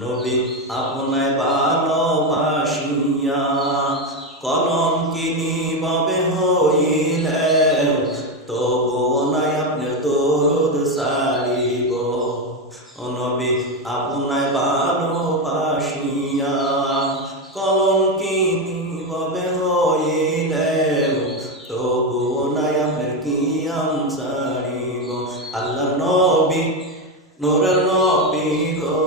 নবী আপনায় ভালোবাসিয়া কলঙ্কিনী ভাবে হইলে তবুও নাই আপনার দরুদ সারিব। ও নবী আপনায় ভালোবাসিয়া কলঙ্কিনী ভাবে হইলে তবুও নাই আপনার কিয়াম সারিব। আল্লাহ নবী নূরের নবী গো